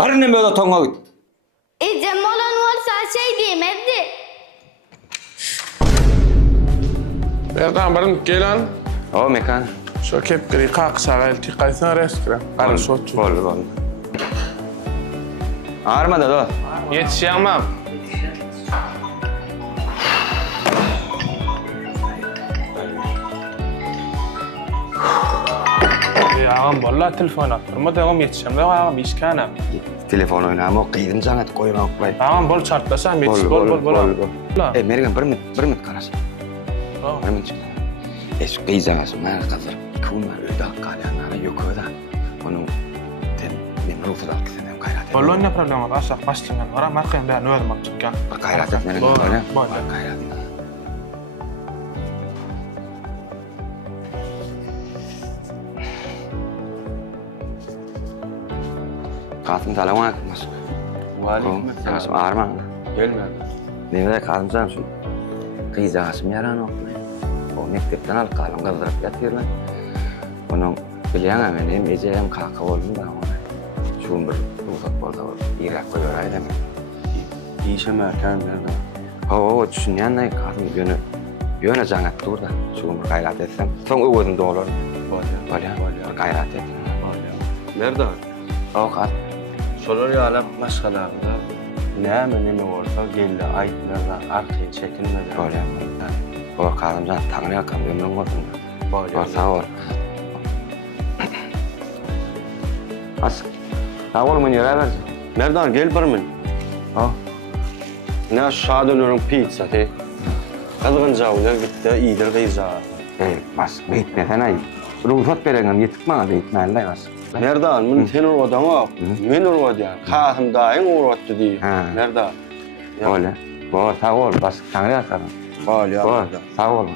Barın neme de tonga git. Cem olan olsa şey diyemezdi. Berdan barın gelen. O mekan. Şu kepkiri kaksa gelti kaysan reskren. Karı sotu. Bol. Ağırma da. Yetişemem. Ağam vallahi telefon attırma devam yetişem de ağam işkanım. Telefon oynama o kıydım zannet koyma oklayı. Ağam bol çartlasam yetiş bol. Mergen bir minut karasın. Bir minut çıktı. Şu kıyzamasın ben kazır. Kuma öde kalyanlara yok öde. Onun ben rufu da kısenen gayret. Vallahi ne problem var aşağı başlayan var ama ben ben öğrenmek çıkan. Gayret etmenin böyle. Gayret. Kasım talawan akmas. Kasım ağırman. Gelmedi. Neyse Kasım sen şu kıyıca Kasım yaran okuyun. O mektepten al kalın kaldırıp yatıyorlar. Onun bilen hemen hem ece hem kaka oldum da ona. Şu bir ufak bolda var. İrak koyuyor aydan. İşeme erken nerede? O düşünen ne Kasım yöne zannet dur da. Şu bir gayret etsem. Son öğüdüm doğru. Balya. Gayret et. Nerede? O Kasım. Solar yalap maşgalarda. Neme olsa geldi aytlardan arkaya çekilmeden. Balya. O Kasım sen tanrı yakam ömrün olsun. Balya. Sağ ol. As. Sağ ol mun yere versin. Nereden gel barmen? Ha. Ne aşağı dönüyorum pizza te. Kazgınca ular gitti iyidir kıyza. Bas gitme sen ay. Ruhsat berengem yetikmana da gitmeli bas. Nereden? Bunun tenor adamı. Men urvadı yani. Kasım dayın urvattı diye. Nerede? Öyle. Bu sağ ol bas tanrı yakam. Balya. Bu sağ ol.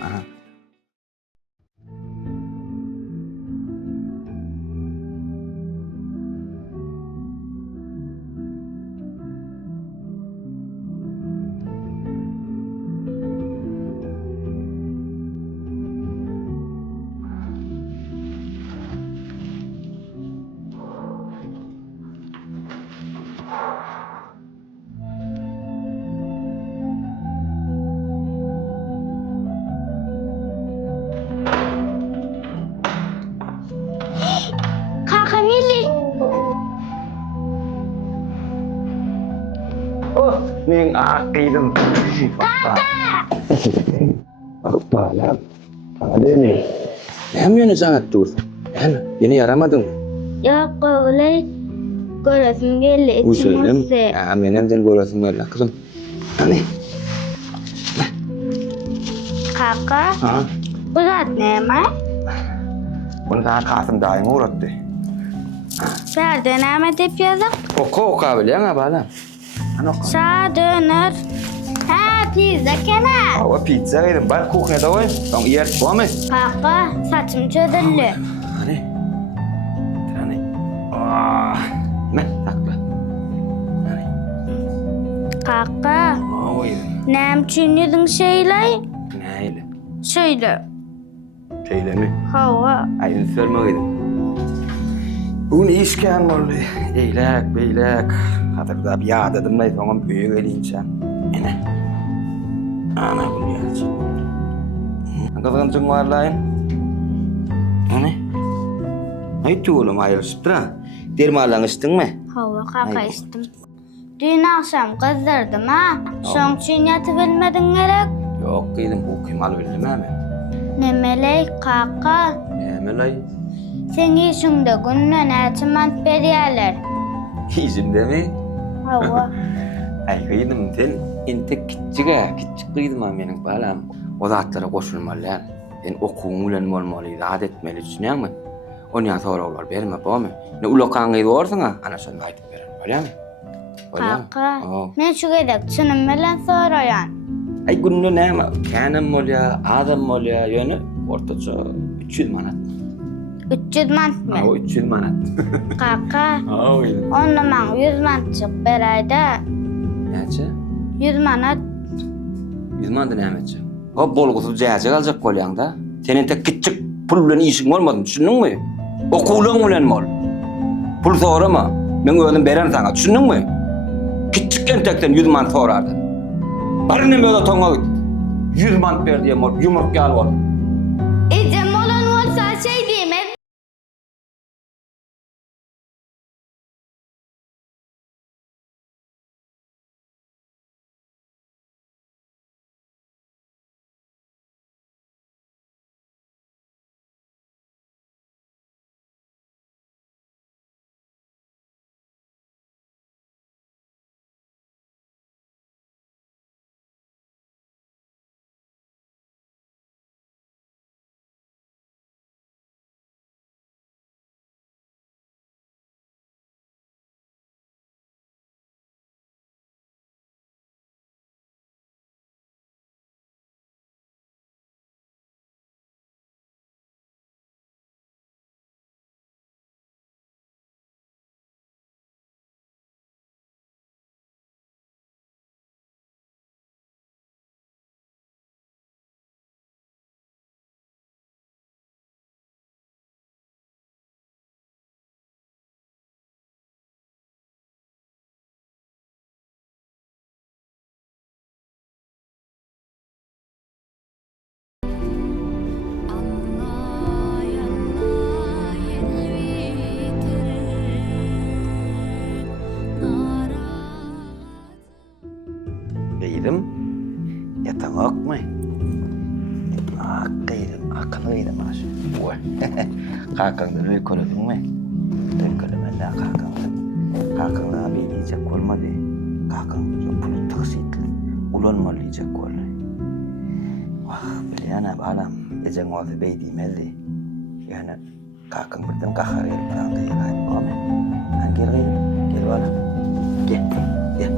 Kaka Milli. Oh, ning akidem. Apa lan? Ada ni. Hem yöne zannet dur. Yine yaramadın mı? Yok öyle. Görüyorsun geldi. Usulüm. Benim sen görüyorsun böyle kızım. Hani? Kaka. Ha? Bu zat ne mi? Bunu sana Kasım dayın uğrattı. Sağ döner deyip yazık. Oku biliyor musun bana? Sağ döner. Ha pizza kenar. Hava pizza yedim. Ben kuhnede var. Son yer bu mu? Kaka saçım çözüldü. Hani? Ne? Takla. Hani? Kaka. Oy. Ne için yedin şeyler? Neyle? Söyle. Şeyle mi? Hava. Ayın söylemeydim. Bugün işken oldu. Beylek. Hatırda bir yağ dedim de sonra büyük eleyince. Yine. Ana bunu gelsin. Kızgıncın var lan. Yine. Ay tuğulum ayrılışıp dura. Dermalan içtin mi? Hava kaka Ay. içtim. Dün akşam kızdırdım ha. Son için yatıbilmedin gerek. Yok kıydım bu kıymalı bildim mi? Nemeley kaka. Emelay. Sen işinde günlüğün açıman veriyorlar. İzimde mi? Hava. Ay kıydım sen ente küçük kıydım ha benim balam. O zatlara koşulmalı yani. Ben okuğun ulan olmalıydı, adet etmeli düşünüyor musun? Ondan sonra olur verme bu mu? Ne ulokan gıydı orsun ha? Ana sen aytıp verin, öyle mi? Kaka. Ben şu gedek çınımelen soruyan. Ay günlü ne ama? Kendim ol ya, adam ol ya, yönü ortaca 300 manat. 300 mant O mı? 300 manat. Kaka. Oy. Onunla man 100 mant çık bir ayda. Nece? 100 manat. 100 manat ne emece? O bolgusu cihazı kalacak kolyanda. Senin tek küçük pul bilen işin olmadı, düşündün mü? Okulan ulan mol. Pul sonra mı? Men özüm beren sana, düşündün mü? Küçük entekten 100 man sorardın. Barın neme öyle toňa git. 100 man ber diýem ol, yumruk ýaly bol. Ejim bolan bolsa şey diýmez. Giydim. Yatan ok mu? Giydim, akıllı giydim aşı. Oy. Kakanda röy koladın mı? Röy kolamanda kakanda. Kakanda beyleyecek olmadı. Kakanda pulu taksitli. Ulanmalıyacak olmadı. Vah, bileyana balam. Ecen oldu beydiymeldi. Yani kakın birden kahar gelip kakanda yıkaydı. Amin. Hani gel giydim. Gel balam. Gel. Gel.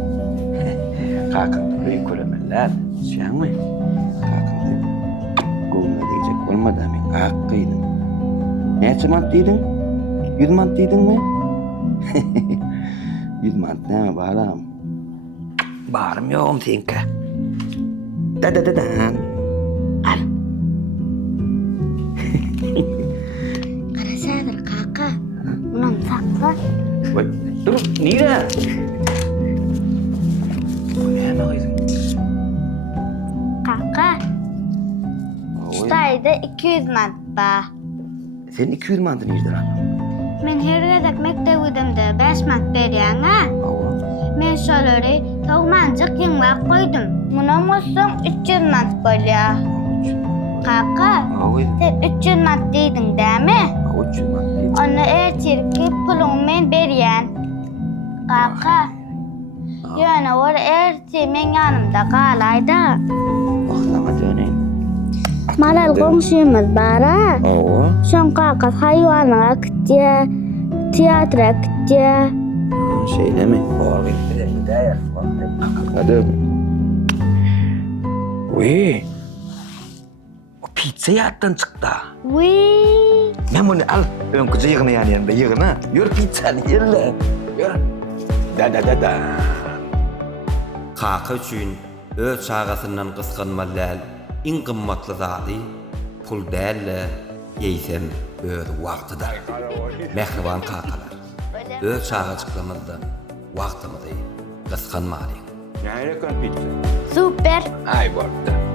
Kakanda röy kolamanlar. Sen mi? Kakanda goluna diyecek olmadı amin. Hakkıydım. Neçe mant diydin? 100 mant diydin mi? 100 mant ne mi balam? Barım yoğum tinka. Da. Al. Garasadır kaka. Ulan sakla. Vay, dur, nire? Bu ne mi kızım? Kaka. Ştayda 200 mant ba. Sen 200 mantı nereden aldın? Men her gezek mektebimde 5 mant berýän ha. Men şolary togmancık ýyňlap koydum. Munam olsam 300 mant bolýar. Kaka, sen 300 mant diýdiň dämi? 300 mant diýdim. Onu ertirki puluň men berýän. Kaka. Ýöne ol erti men ýanymda galaýda. Oklama döneyin. Malal gomşymyz bara. Şoň kaka haýwanyna gitdi. Teatra gitdi. Şeyde mi? Oğlum bir de yer. Hadi. Uy. O pizza yattan çıktı. Wii. Ben bunu al. Ön kucu yığını yani yanında yığını. Yürü pizzanı yerle. Yürü. Da. Kaka üçin öz çağasından kıskanmalar in kımmatlı zady pul dälle ýeýsem öz wagtyda. Mehriban kakalar. Öz çağaçyklarymyzdan wagtymyzy kıskanmaly. Nereye kan pizza? Super. Ay bu arada.